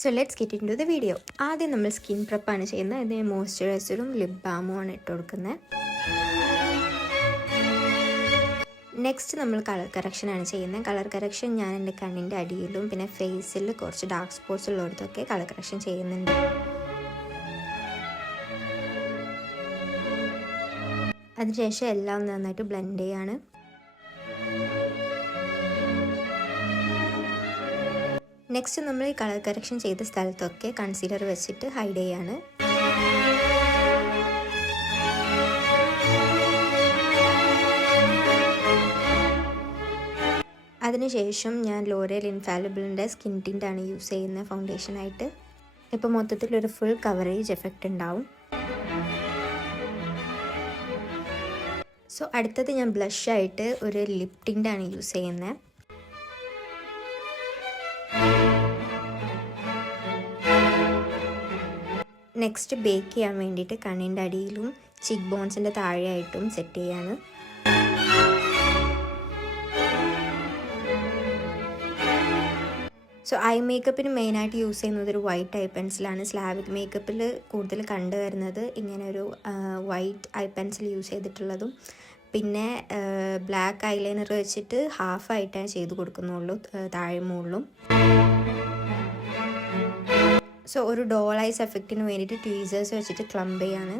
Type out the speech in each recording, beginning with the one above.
So let's get into the video വീഡിയോ. ആദ്യം നമ്മൾ സ്കിൻ പ്രെപ്പാണ് ചെയ്യുന്നത്. അതിന് മോയ്സ്ചറൈസറും ലിപ് ബാമുമാണ് ഇട്ട് കൊടുക്കുന്നത്. നെക്സ്റ്റ് നമ്മൾ കളർ കറക്ഷനാണ് ചെയ്യുന്നത്. കളർ കറക്ഷൻ ഞാൻ എൻ്റെ കണ്ണിൻ്റെ അടിയിലും പിന്നെ ഫേസിൽ കുറച്ച് ഡാർക്ക് സ്പോട്ട്സ് ഉള്ളിടത്തൊക്കെ കളർ കറക്ഷൻ ചെയ്യുന്നുണ്ട്. അതിനുശേഷം എല്ലാം നന്നായിട്ട് ബ്ലെൻഡ് ചെയ്യാണ്. നെക്സ്റ്റ് നമ്മൾ ഈ കളർ കറക്ഷൻ ചെയ്ത സ്ഥലത്തൊക്കെ കൺസീലർ വെച്ചിട്ട് ഹൈഡ് ചെയ്യാണ്. അതിനുശേഷം ഞാൻ ലോറിയൽ ഇൻഫാലിബിളിൻ്റെ സ്കിൻ ടിൻ്റാണ് യൂസ് ചെയ്യുന്നത് ഫൗണ്ടേഷനായിട്ട്. ഇപ്പോൾ മൊത്തത്തിലൊരു ഫുൾ കവറേജ് എഫക്റ്റ് ഉണ്ടാവും. സോ അടുത്തത് ഞാൻ ബ്ലഷായിട്ട് ഒരു ലിപ് ടിൻ്റാണ് യൂസ് ചെയ്യുന്നത്. നെക്സ്റ്റ് ബേക്ക് ചെയ്യാൻ വേണ്ടിയിട്ട് കണ്ണിൻ്റെ അടിയിലും ചിക്ക് ബോൺസിൻ്റെ താഴെയായിട്ടും സെറ്റ് ചെയ്യാണ്. സോ ഐ മേക്കപ്പിന് മെയിനായിട്ട് യൂസ് ചെയ്യുന്നത് ഒരു വൈറ്റ് ഐ പെൻസിലാണ്. സ്ലാബിക് മേക്കപ്പിൽ കൂടുതൽ കണ്ടുവരുന്നത് ഇങ്ങനെ ഒരു വൈറ്റ് ഐ പെൻസിൽ യൂസ് ചെയ്തിട്ടുള്ളതും പിന്നെ ബ്ലാക്ക് ഐലൈനർ വെച്ചിട്ട് ഹാഫായിട്ടാണ് ചെയ്ത് കൊടുക്കുന്നുള്ളൂ താഴെ മുകളിലും. സോ ഒരു ഡോൾ ഐസ് എഫക്റ്റിന് വേണ്ടിയിട്ട് ട്വീസേഴ്സ് വെച്ചിട്ട് ക്ലംബ് ചെയ്യാണ്.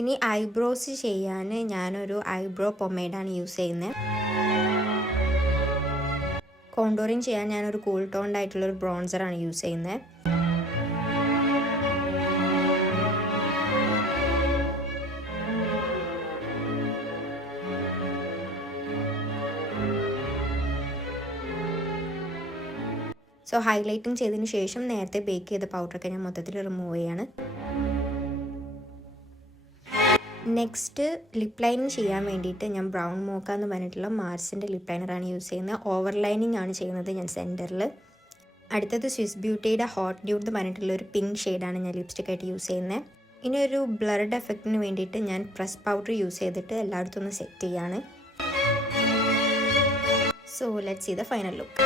ഇനി ഐബ്രോസ് ചെയ്യാൻ ഞാനൊരു ഐബ്രോ പൊമേഡാണ് യൂസ് ചെയ്യുന്നത്. കോണ്ടോറിങ് ചെയ്യാൻ ഞാനൊരു കൂൾ ടോൺഡ് ആയിട്ടുള്ളൊരു ബ്രോൺസറാണ് യൂസ് ചെയ്യുന്നത്. സോ ഹൈലൈറ്റിങ് ചെയ്തതിന് ശേഷം നേരത്തെ ബേക്ക് ചെയ്ത പൗഡറൊക്കെ ഞാൻ മൊത്തത്തിൽ റിമൂവ് ചെയ്യാണ്. നെക്സ്റ്റ് ലിപ് ലൈനിങ് ചെയ്യാൻ വേണ്ടിയിട്ട് ഞാൻ ബ്രൗൺ മോക്ക എന്ന് പറഞ്ഞിട്ടുള്ള മാർസിൻ്റെ ലിപ് ലൈനറാണ് യൂസ് ചെയ്യുന്നത്. ഓവർ ലൈനിങ് ആണ് ചെയ്യുന്നത് ഞാൻ സെൻറ്ററിൽ. അടുത്തത് സ്വിസ് ബ്യൂട്ടിയുടെ ഹോട്ട് ന്യൂഡ് എന്ന് പറഞ്ഞിട്ടുള്ള ഒരു പിങ്ക് ഷെയ്ഡാണ് ഞാൻ ലിപ്സ്റ്റിക് ആയിട്ട് യൂസ് ചെയ്യുന്നത്. ഇനി ഒരു ബ്ലർഡ് എഫക്റ്റിന് വേണ്ടിയിട്ട് ഞാൻ പ്രസ് പൗഡർ യൂസ് ചെയ്തിട്ട് എല്ലായിടത്തും ഒന്ന് സെറ്റ് ചെയ്യാണ്. So let's see the final look.